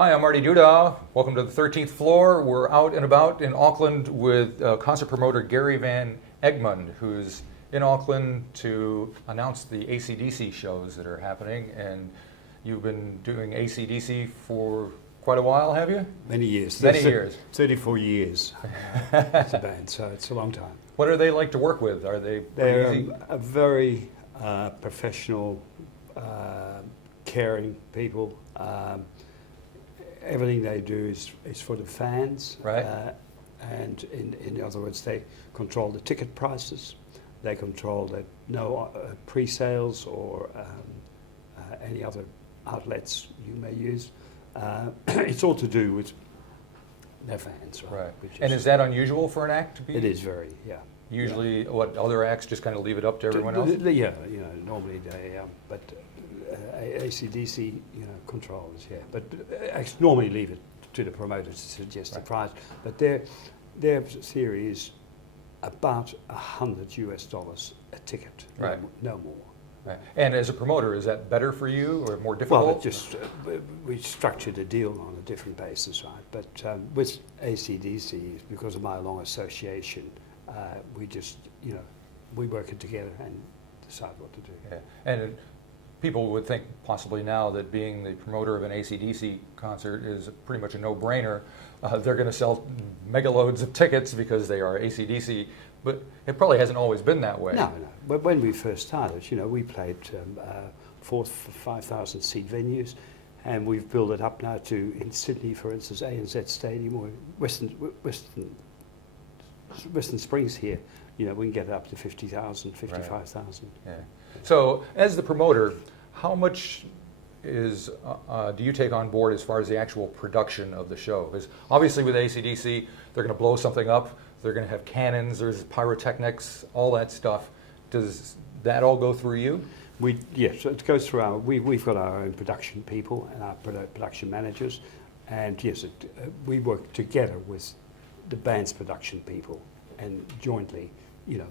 Hi, I'm Marty Duda. Welcome to the 13th floor. We're out and about in Auckland with concert promoter Garry van Egmond, who's in Auckland to announce the AC/DC shows that are happening. And you've been doing AC/DC for quite a while, have you? Many years. Many years. 34 years as a band, so it's a long time. What are they like to work with? Are they They're easy? a very professional, caring people. Everything they do is for the fans. Right. And in other words, they control the ticket prices. They control that no pre-sales or any other outlets you may use. It's all to do with their fans, right? Right. And is that unusual for an act to be? It is very, yeah. Usually, what other acts just kind of leave it up to everyone else? Yeah, normally they, but AC/DC, controls, yeah. But normally leave it to the promoter to suggest the price. But their theory is about $100 a ticket, right? No more. Right. And as a promoter, is that better for you or more difficult? Well, it just we structured a deal on a different basis, right? But with AC/DC, because of my long association, we just, we work it together and decide what to do. Yeah. And people would think possibly now that being the promoter of an AC/DC concert is pretty much a no-brainer. They're going to sell mega loads of tickets because they are AC/DC, but it probably hasn't always been that way. No. But when we first started, we played 5,000 seat venues, and we've built it up now to, in Sydney, for instance, ANZ Stadium or Western Springs here, we can get it up to 50,000, 55,000. Right. Yeah. So, as the promoter, how much do you take on board as far as the actual production of the show? Because obviously with AC/DC, they're going to blow something up, they're going to have cannons, there's pyrotechnics, all that stuff. Does that all go through you? Yes, it goes through we've got our own production people and our production managers, and yes, we work together with the band's production people and jointly,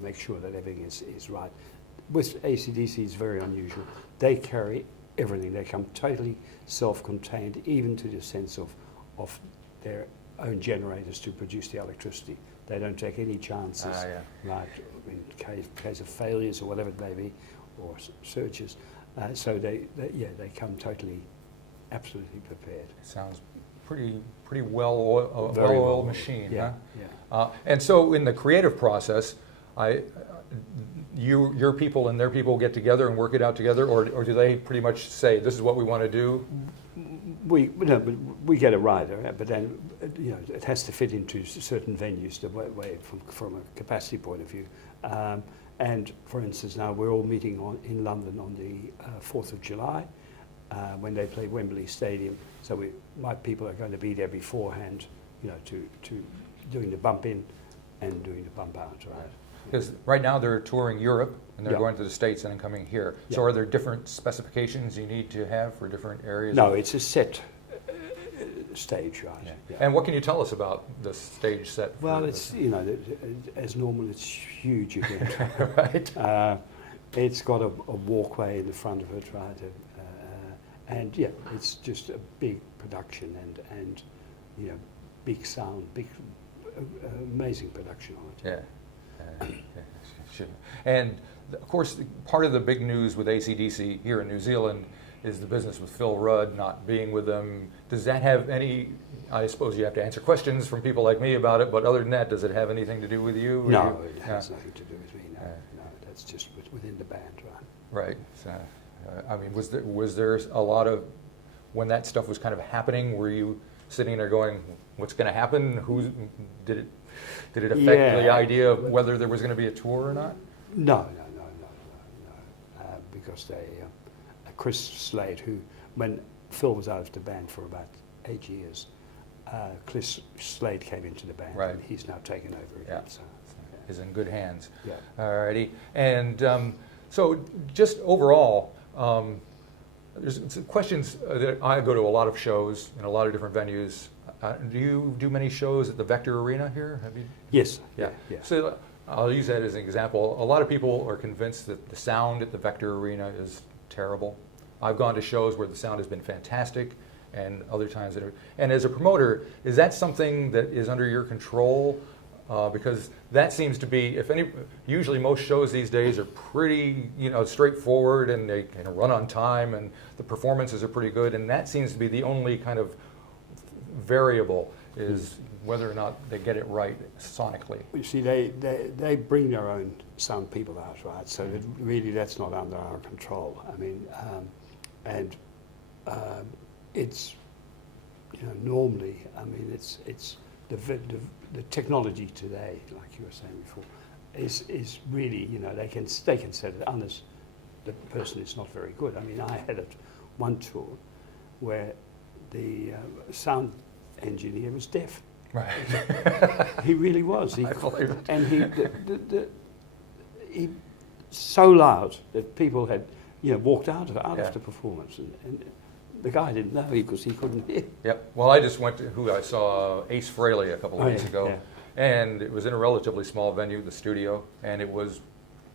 make sure that everything is right. With AC/DC, it's very unusual. They carry everything. They come totally self-contained, even to the sense of their own generators to produce the electricity. They don't take any chances, like in case of failures or whatever it may be, or surges. So they come totally, absolutely prepared. It sounds pretty well-oiled machine, yeah, huh? Yeah. And so in the creative process, your people and their people get together and work it out together, or do they pretty much say, this is what we want to do? We get a rider, but then it has to fit into certain venues the way from a capacity point of view. And for instance, now we're all meeting in London on the 4th of July when they play Wembley Stadium. So my people are going to be there beforehand, to doing the bump in and doing the bump out, right? Because right now they're touring Europe and they're going to the States and then coming here. Yeah. So are there different specifications you need to have for different areas? No, it's a set stage, right? Yeah. Yeah. And what can you tell us about the stage set? Well, it's, as normal, it's huge again. Right. It's got a walkway in the front of it, right? And yeah, it's just a big production and big sound, amazing production on it. Yeah. Sure. And of course, part of the big news with AC/DC here in New Zealand is the business with Phil Rudd not being with them. Does that have any, I suppose you have to answer questions from people like me about it, but other than that, does it have anything to do with you? No, it has nothing to do with me, no. That's just within the band, right? Right. So, was there a lot of, when that stuff was kind of happening, were you sitting there going, what's going to happen? Who did it affect the idea of whether there was going to be a tour or not? No. Because Chris Slade, who, when Phil was out of the band for about 8 years, Chris Slade came into the band, right. And he's now taken over again. So, he's in good hands. Yeah. Alrighty. And so just overall, there's some questions that I go to a lot of shows in a lot of different venues. Do you do many shows at the Vector Arena here? Have you? Yes. Yeah. Yeah. So I'll use that as an example. A lot of people are convinced that the sound at the Vector Arena is terrible. I've gone to shows where the sound has been fantastic, and other times that are, and as a promoter, is that something that is under your control? Because that seems to be, usually most shows these days are pretty, straightforward, and they kind of run on time, and the performances are pretty good, and that seems to be the only kind of variable is whether or not they get it right sonically. You see, they bring their own sound people out, right? So that really that's not under our control. I mean, it's, normally, I mean, it's the technology today, like you were saying before, is really, they can set it unless the person is not very good. I mean, I had one tour where the sound engineer was deaf. Right. He really was. I believe it. And he so loud that people had walked out of the performance, and the guy didn't know because he couldn't hear. Yep. Well, I just I saw Ace Frehley a couple of weeks ago, yeah. and it was in a relatively small venue, the studio, and it was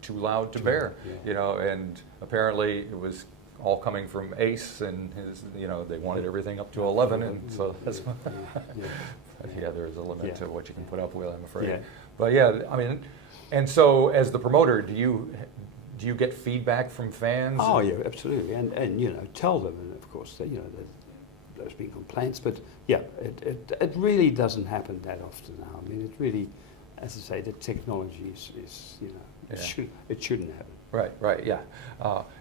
too loud to bear, and apparently it was all coming from Ace, and his, they wanted everything up to 11, and so that's, there's a limit to what you can put up with, I'm afraid. Yeah. But I mean, and so as the promoter, do you get feedback from fans? Oh yeah, absolutely, and tell them, and of course, there's been complaints, but it really doesn't happen that often now. I mean, it really, as I say, the technology is it shouldn't happen. Right, yeah.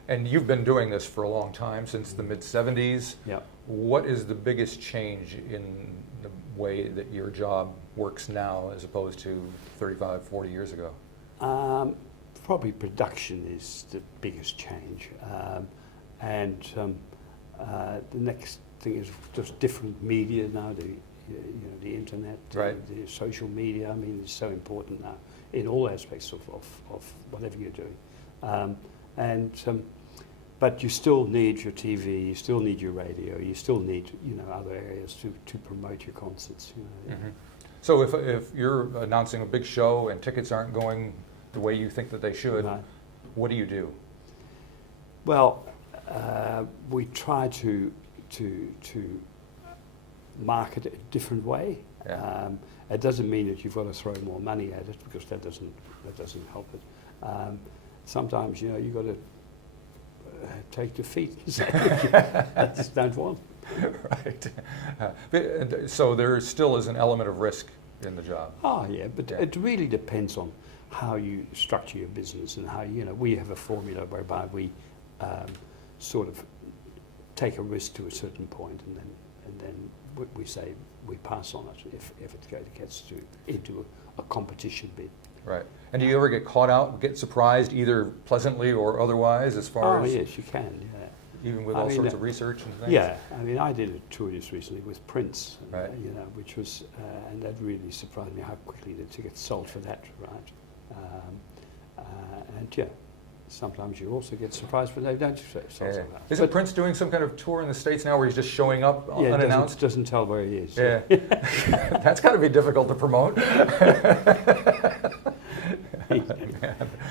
And you've been doing this for a long time, since the mid-'70s. Yeah. What is the biggest change in the way that your job works now as opposed to 35, 40 years ago? Probably production is the biggest change. And the next thing is just different media now, the internet, right. the social media. I mean, it's so important now in all aspects of whatever you're doing. But you still need your TV, you still need your radio, you still need other areas to promote your concerts. Mm-hmm. So if you're announcing a big show and tickets aren't going the way you think that they should, right. What do you do? Well, we try to market it a different way. Yeah. It doesn't mean that you've got to throw more money at it, because that doesn't help it. Sometimes you've got to take defeat and say, I just don't want. Right. So there still is an element of risk in the job. Oh yeah, but it really depends on how you structure your business, and how we have a formula whereby we sort of take a risk to a certain point, and then we say we pass on it if it gets into a competition bid. Right. And do you ever get surprised, either pleasantly or otherwise, as far as? Oh yes, you can. Yeah. Even with all sorts of research and things. Yeah. I mean, I did a tour just recently with Prince, right. Which was, and that really surprised me how quickly the tickets sold for that. Right. And yeah. Sometimes you also get surprised when they don't sell. Yeah. Isn't Prince doing some kind of tour in the States now where he's just showing up unannounced? Doesn't tell where he is. Yeah. That's got to be difficult to promote.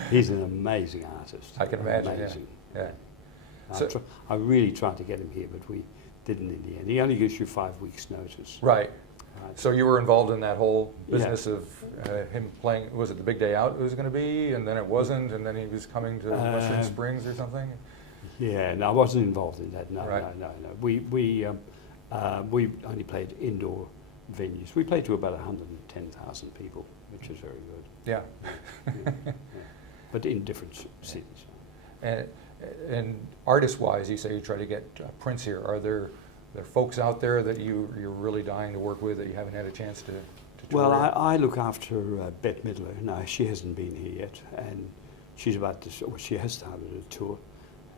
He's an amazing artist. I can imagine. Amazing. Yeah. I really tried to get him here, but we didn't in the end. He only gives you 5 weeks' notice. Right. So you were involved in that whole business of him playing, was it the big day out it was going to be, and then it wasn't, and then he was coming to Western Springs or something? Yeah, no, I wasn't involved in that. No, right. no. We only played indoor venues. We played to about 110,000 people, which is very good. Yeah. But in different cities. And artist-wise, you say you try to get Prince here. Are there folks out there that you're really dying to work with that you haven't had a chance to tour? Well, I look after Bette Midler. No, she hasn't been here yet, and she's about to. Well, she has started a tour,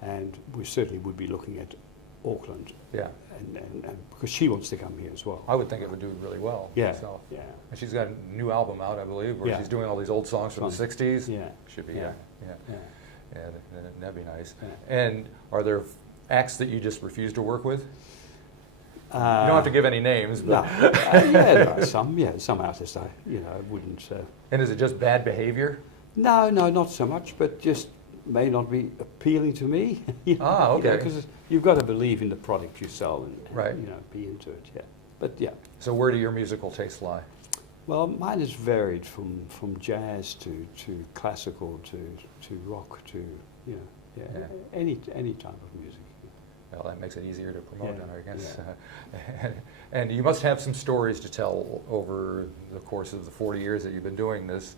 and we certainly would be looking at Auckland. Yeah. And because she wants to come here as well. I would think it would do really well. Yeah. Herself. Yeah. And she's got a new album out, I believe, where she's doing all these old songs from the '60s. Yeah. Should be. Yeah. That'd be nice. Yeah. And are there acts that you just refuse to work with? You don't have to give any names, but no. There are some artists I wouldn't. And is it just bad behavior? No, not so much, but just may not be appealing to me. Okay. Because you've got to believe in the product you sell and Right. be into it. Yeah, but yeah. So where do your musical tastes lie? Well, mine is varied from jazz to classical to rock to Yeah. any type of music. Well, that makes it easier to promote, Yeah, then, I guess. And you must have some stories to tell over the course of the 40 years that you've been doing this.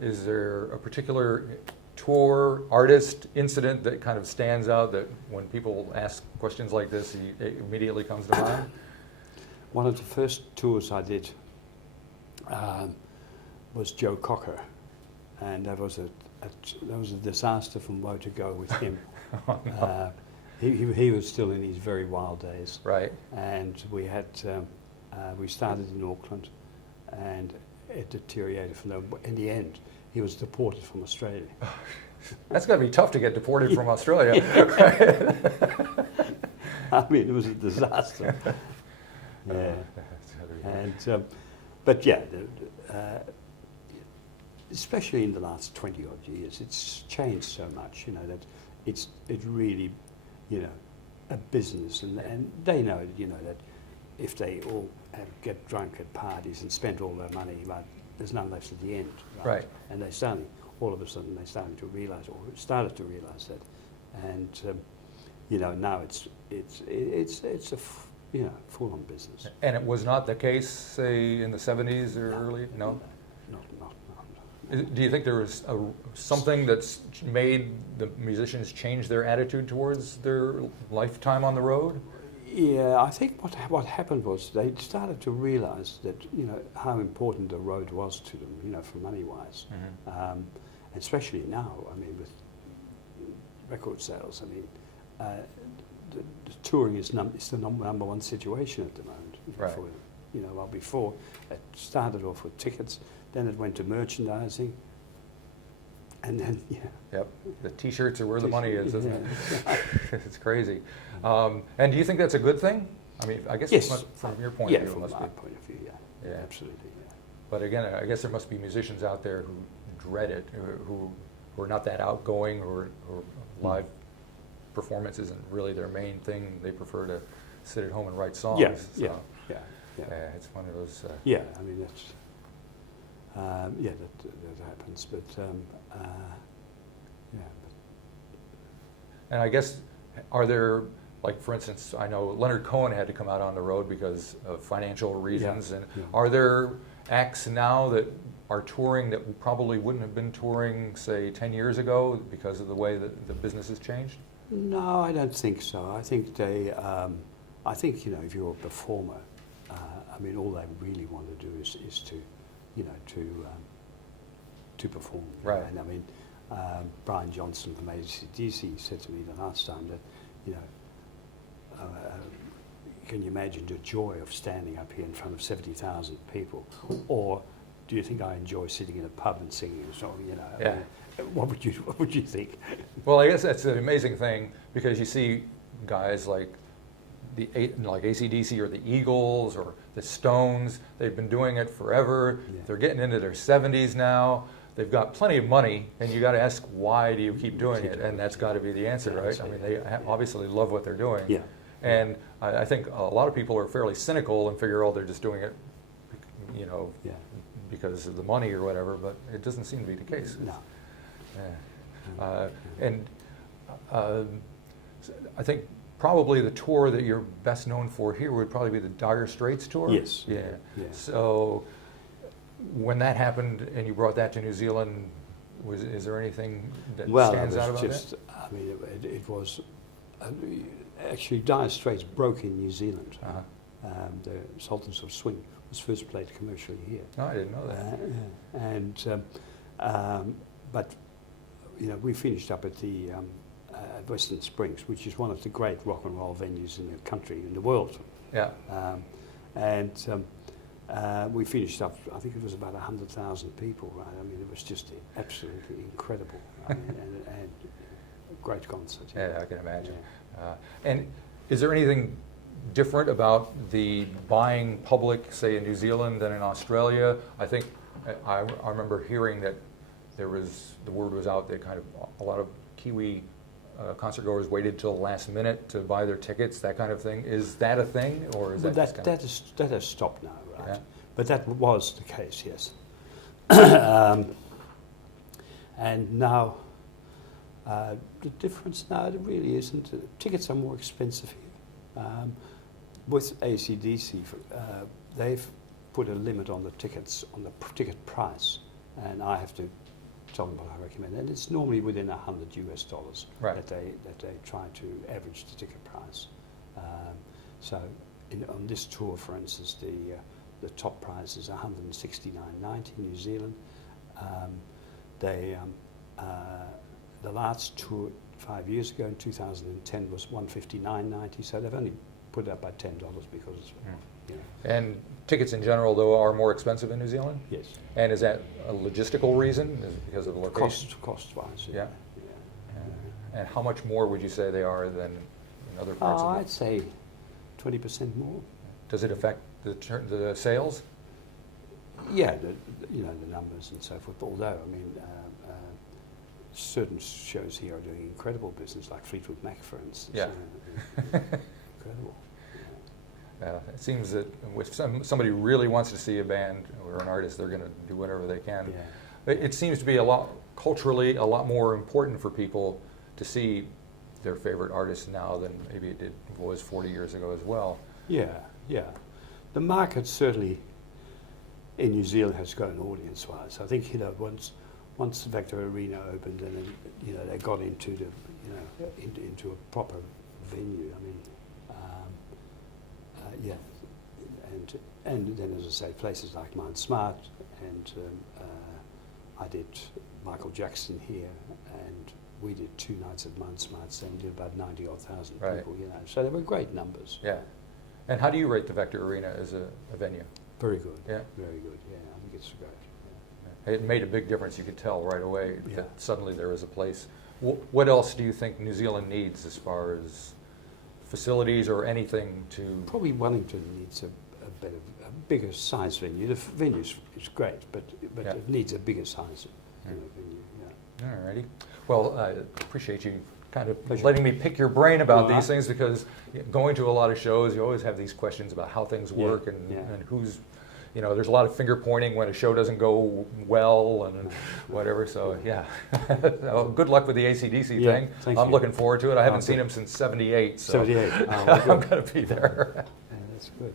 Is there a particular tour, artist, incident that kind of stands out that when people ask questions like this, it immediately comes to mind? One of the first tours I did was Joe Cocker, and that was a disaster from where to go with him. Oh, no. He was still in his very wild days, Right. and we started in Auckland, and it deteriorated from there. In the end, he was deported from Australia. That's got to be tough to get deported from Australia. I mean, it was a disaster. Yeah. And but yeah, especially in the last 20 odd years, it's changed so much. That it really, a business, and they know, that if they all get drunk at parties and spend all their money, like there's none left at the end. Right. And all of a sudden they started to realise that, and now it's a full-on business. And it was not the case, say, in the 70s or early? No? No. Do you think there was something that's made the musicians change their attitude towards their lifetime on the road? Yeah, I think what happened was they started to realise that how important the road was to them, for money-wise, Mm-hmm. especially now. I mean, with record sales, the touring is the number one situation at the moment. Right. Before it started off with tickets, then it went to merchandising, and then Yep. The T-shirts are where the money is, isn't it? Yeah. It's crazy. And do you think that's a good thing? I mean, I guess Yes. from your point Yeah, of view, it from must my be. point of view, yeah, Yeah. absolutely. Yeah. But again, I guess there must be musicians out there who dread it, who are not that outgoing, or live performance isn't really their main thing. They prefer to sit at home and write songs. Yeah, So, yeah. it's one of those. Yeah, I mean that's that happens, but yeah. And I guess, are there, like for instance, I know Leonard Cohen had to come out on the road because of financial reasons, and are there acts now that are touring that probably wouldn't have been touring, say, 10 years ago because of the way that the business has changed? No, I don't think so. I think if you're a performer, all they really want to do is to perform. Right. And Brian Johnson from AC/DC said to me the last time that, can you imagine the joy of standing up here in front of 70,000 people, or do you think I enjoy sitting in a pub and singing a song? Yeah. What would you think? Well, I guess that's an amazing thing, because you see guys like AC/DC or the Eagles or the Stones. They've been doing it forever. Yeah. They're getting into their 70s now. They've got plenty of money, and you got to ask, why do you keep doing it? And that's got to be the answer, right? I mean, they obviously love what they're doing. Yeah. And I think a lot of people are fairly cynical and figure, they're just doing it, Yeah. because of the money or whatever. But it doesn't seem to be the case. No. I think probably the tour that you're best known for here would probably be the Dire Straits tour. Yes. Yeah. Yeah. So when that happened and you brought that to New Zealand, is there anything that stands out about that? It was actually Dire Straits broke in New Zealand. Uh-huh. The Sultans of Swing was first played commercially here. No, I didn't know that. But we finished up at the at Western Springs, which is one of the great rock and roll venues in the country, in the world. Yeah. We finished up, I think it was about 100,000 people, right? It was just absolutely incredible. and a great concert. Yeah, I can imagine. Yeah. And is there anything different about the buying public, say, in New Zealand than in Australia? I think I remember hearing that the word was out that kind of a lot of Kiwi concert goers waited till the last minute to buy their tickets, that kind of thing. Is that a thing, or is Well, that just kind that has stopped now, right? Yeah. But that was the case, yes. And now, the difference now, it really isn't. Tickets are more expensive here. With ACDC, they've put a limit on the tickets, on the ticket price, and I have to tell them what I recommend. And it's normally within $100 Right. that they try to average the ticket price. So on this tour, for instance, the top price is $169.90 New Zealand. The last tour 5 years ago in 2010 was $159.90. So they've only put it up by $10 because, you know, And tickets in general, though, are more expensive in New Zealand? yes. And is that a logistical reason? Is it because of the location? Cost-wise. Yeah. And how much more would you say they are than in other parts of I'd say 20% more. Does it affect the sales? Yeah, the numbers and so forth. Although, I mean, certain shows here are doing incredible business, like Fleetwood Mac, for instance. Yeah. Incredible. It seems that if somebody really wants to see a band or an artist, they're going to do whatever they can. Yeah. It seems to be culturally a lot more important for people to see their favorite artists now than maybe it was 40 years ago as well. Yeah. The market certainly in New Zealand has grown audience-wise. I think once the Vector Arena opened, and then, they got into into a proper venue. I mean, and then, as I say, places like Mount Smart, and I did Michael Jackson here, and we did 2 nights at Mount Smart, and did about 90,000 Right. people. So they were great numbers. Yeah. And how do you rate the Vector Arena as a venue? Very good. Yeah. Very good. Yeah, I think it's great. It made a big difference. You could tell right away Yeah. that suddenly there was a place. What else do you think New Zealand needs as far as facilities or anything to? Probably Wellington needs a bigger size venue. The venue is great, but Yeah. it needs a bigger size venue. Yeah. All righty. Well, I appreciate you kind of Pleasure. letting me pick your brain about Uh-huh. these things, because going to a lot of shows, you always have these questions about how things Yeah, work and, yeah. and who's, there's a lot of finger pointing when a show doesn't go well and whatever. So, yeah. Well, good luck with the ACDC Yeah, thing. thank I'm you. looking forward to it. I haven't good. seen him since '78, so 78. I'm going to be there. Yeah, that's good.